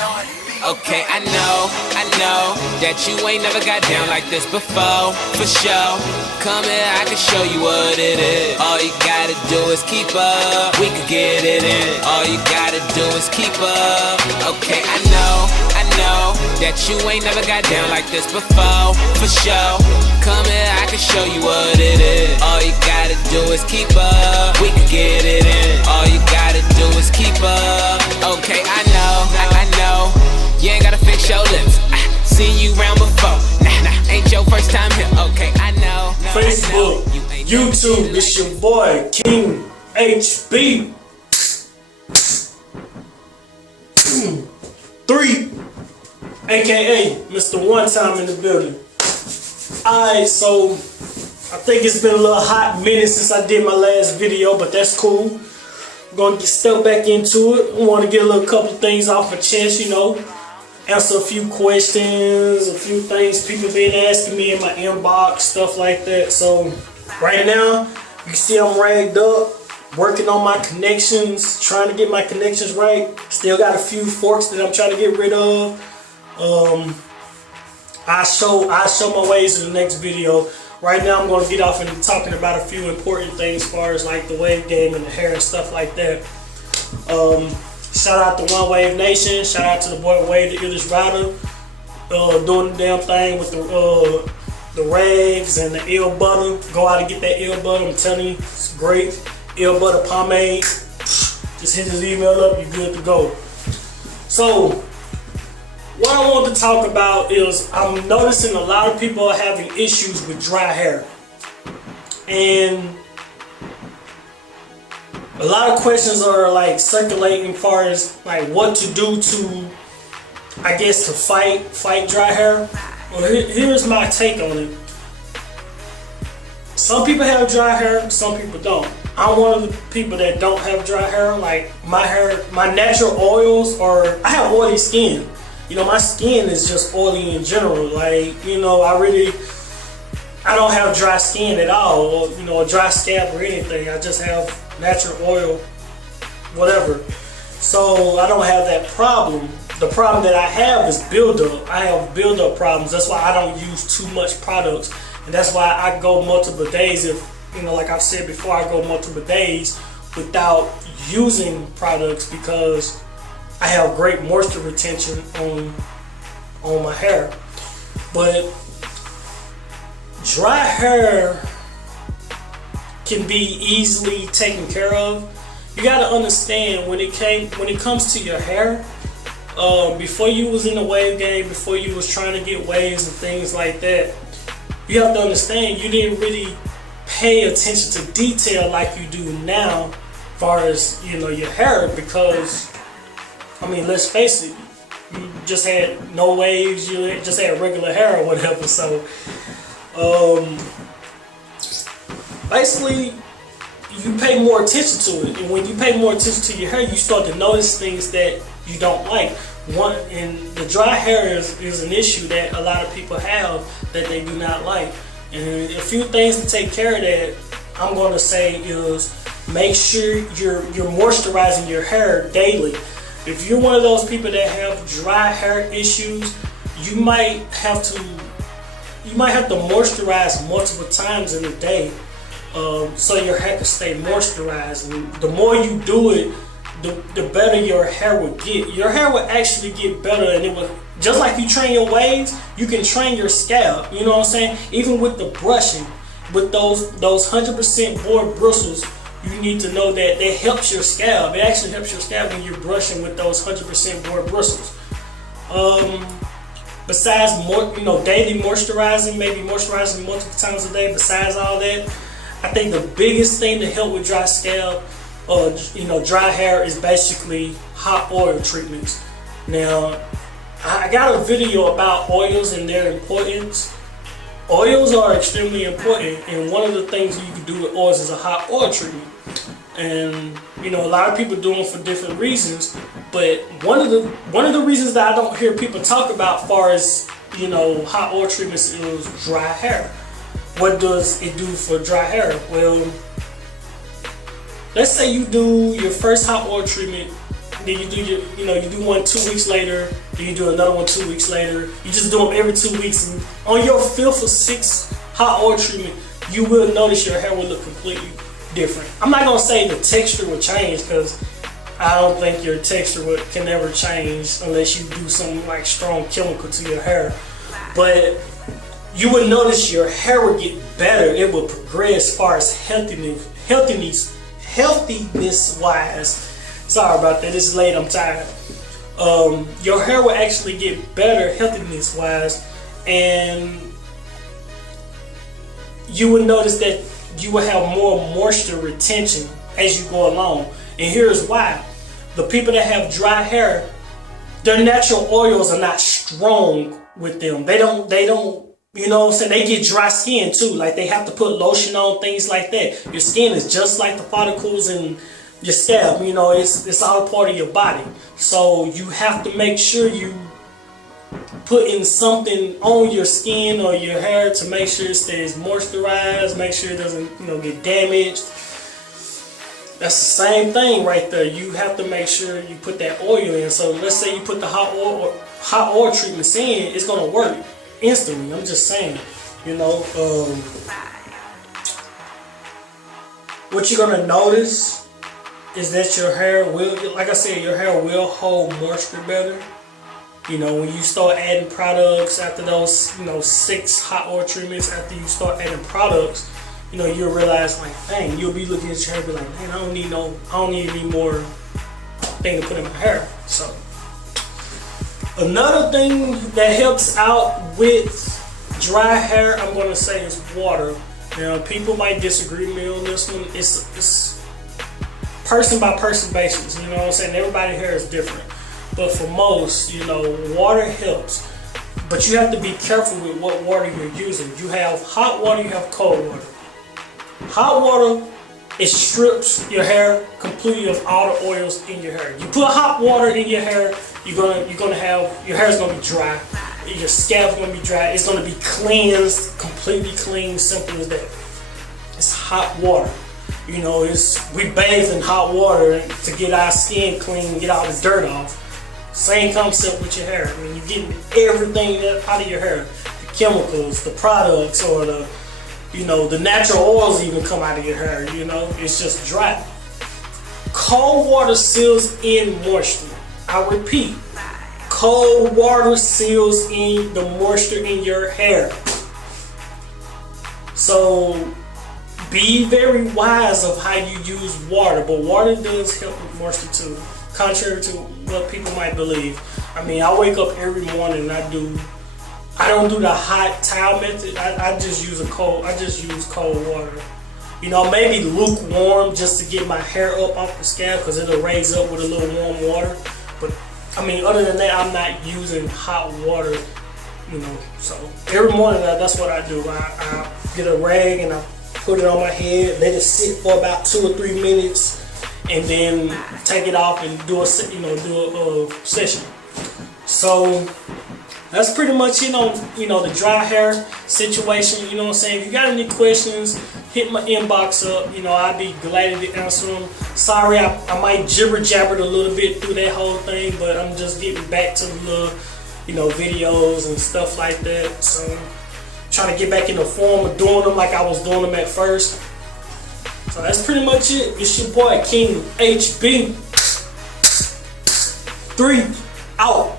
Okay, I know that you ain't never got down like this before, for sure. Come here, I can show you what it is. All you gotta do is keep up, we could get it in. All you gotta do is keep up. Okay, I know that you ain't never got down like this before, for sure. Come here, I can show you what it is. All you gotta do is keep up, we could get it in. All you gotta do is keep up. Okay, I know you ain't gotta fix your lips. I seen you round before. Nah, ain't your first time here. Okay, I know. Facebook, YouTube, it's your boy King HB. 3, aka Mr. One Time in the building. Alright, so I think it's been a little hot minute since I did my last video, but that's cool. I'm gonna step back into it. I want to get a little couple things off my chest, you know. Answer a few questions, a few things people been asking me in my inbox, stuff like that. So right now, you can see I'm ragged up, working on my connections, trying to get my connections right. Still got a few forks that I'm trying to get rid of. I show my ways in the next video. Right now I'm going to get off into talking about a few important things as far as like the wave game and the hair and stuff like that. Shout out to One Wave Nation. Shout out to the boy Wave, the illest rider, doing the damn thing with the rags and the eel butter. Go out and get that eel butter. I'm telling you, it's great. Eel butter pomade. Just hit his email up. You're good to go. So what I want to talk about is I'm noticing a lot of people are having issues with dry hair, and a lot of questions are like circulating as far as like what to do to, I guess, to fight dry hair. Well, here's my take on it. Some people have dry hair, some people don't. I'm one of the people that don't have dry hair. Like my hair, my natural oils are, I have oily skin. You know, my skin is just oily in general. Like, you know, I don't have dry skin at all, or, you know, a dry scalp or anything. I just have natural oil, whatever. So I don't have that problem. The problem that I have is buildup. I have buildup problems. That's why I don't use too much products. And that's why I go multiple days. If, you know, like I've said before, I go multiple days without using products because I have great moisture retention on my hair. But dry hair can be easily taken care of. You got to understand when it comes to your hair, before you was in the wave game, before you was trying to get waves and things like that, you have to understand you didn't really pay attention to detail like you do now as far as, you know, your hair, because I mean, let's face it, you just had no waves, you just had regular hair or whatever. So basically you pay more attention to it, and when you pay more attention to your hair, you start to notice things that you don't like. And the dry hair is an issue that a lot of people have that they do not like. And a few things to take care of that I'm going to say is make sure you're moisturizing your hair daily. If you're one of those people that have dry hair issues, you might have to moisturize multiple times in a day, so your hair can stay moisturized. And the more you do it, the better your hair will get. Your hair will actually get better, and it will, just like you train your waves, you can train your scalp. You know what I'm saying? Even with the brushing, with those 100% board bristles, you need to know that that helps your scalp. It actually helps your scalp when you're brushing with those 100% board bristles. Besides daily moisturizing, maybe moisturizing multiple times a day. Besides all that, I think the biggest thing to help with dry scalp, dry hair, is basically hot oil treatments. Now, I got a video about oils and their importance. Oils are extremely important, and one of the things you can do with oils is a hot oil treatment. And a lot of people do them for different reasons, but one of the reasons that I don't hear people talk about far as hot oil treatments is dry hair. What does it do for dry hair? Well, let's say you do your first hot oil treatment then you do you do one 2 weeks later, then you do another one 2 weeks later. You just do them every 2 weeks, and on your 5th or 6th hot oil treatment, you will notice your hair will look completely different. I'm not gonna say the texture will change, because I don't think your texture can ever change unless you do some like strong chemical to your hair. But you would notice your hair would get better. It would progress as far as healthiness wise. Sorry about that. It's late. I'm tired. Your hair will actually get better healthiness wise, and you will notice that you will have more moisture retention as you go along. And here's why: the people that have dry hair, their natural oils are not strong with them. They don't, you know what I'm saying? They get dry skin too. Like they have to put lotion on, things like that. Your skin is just like the follicles in your scalp. You know, it's all part of your body. So you have to make sure you putting something on your skin or your hair to make sure it stays moisturized, make sure it doesn't, get damaged. That's the same thing right there. You have to make sure you put that oil in. So let's say you put the hot oil treatments in, it's gonna work instantly. I'm just saying, what you're gonna notice is that your hair will, like I said, your hair will hold moisture better. When you start adding products after those, 6 hot oil treatments, after you start adding products, you'll realize, like, dang, you'll be looking at your hair and be like, man, I don't need any more thing to put in my hair. So another thing that helps out with dry hair, I'm gonna say, is water. People might disagree with me on this one. It's person by person basis. You know what I'm saying? Everybody's hair is different. But for most, water helps. But you have to be careful with what water you're using. You have hot water, you have cold water. Hot water, it strips your hair completely of all the oils in your hair. You put hot water in your hair, you're gonna have, your hair's gonna be dry. Your scalp's gonna be dry. It's gonna be cleansed, completely clean, simple as that. It's hot water. We bathe in hot water to get our skin clean, get all the dirt off. Same concept with your hair. You're getting everything out of your hair. The chemicals, the products, or the natural oils even come out of your hair. It's just dry. Cold water seals in moisture. I repeat, cold water seals in the moisture in your hair. So be very wise of how you use water, but water does help with moisture too, contrary to what people might believe. I wake up every morning and I don't do the hot towel method. I just use cold water. Maybe lukewarm just to get my hair up off the scalp, because it'll raise up with a little warm water. But other than that, I'm not using hot water. So every morning that's what I do. I get a rag and I put it on my head, let it sit for about 2 or 3 minutes, and then take it off and do a session. So that's pretty much the dry hair situation. You know what I'm saying? If you got any questions, hit my inbox up. I'd be glad to answer them. Sorry, I might jibber jabber a little bit through that whole thing, but I'm just getting back to the videos and stuff like that. So trying to get back in the form of doing them like I was doing them at first. So that's pretty much it. It's your boy King HB. 3 out.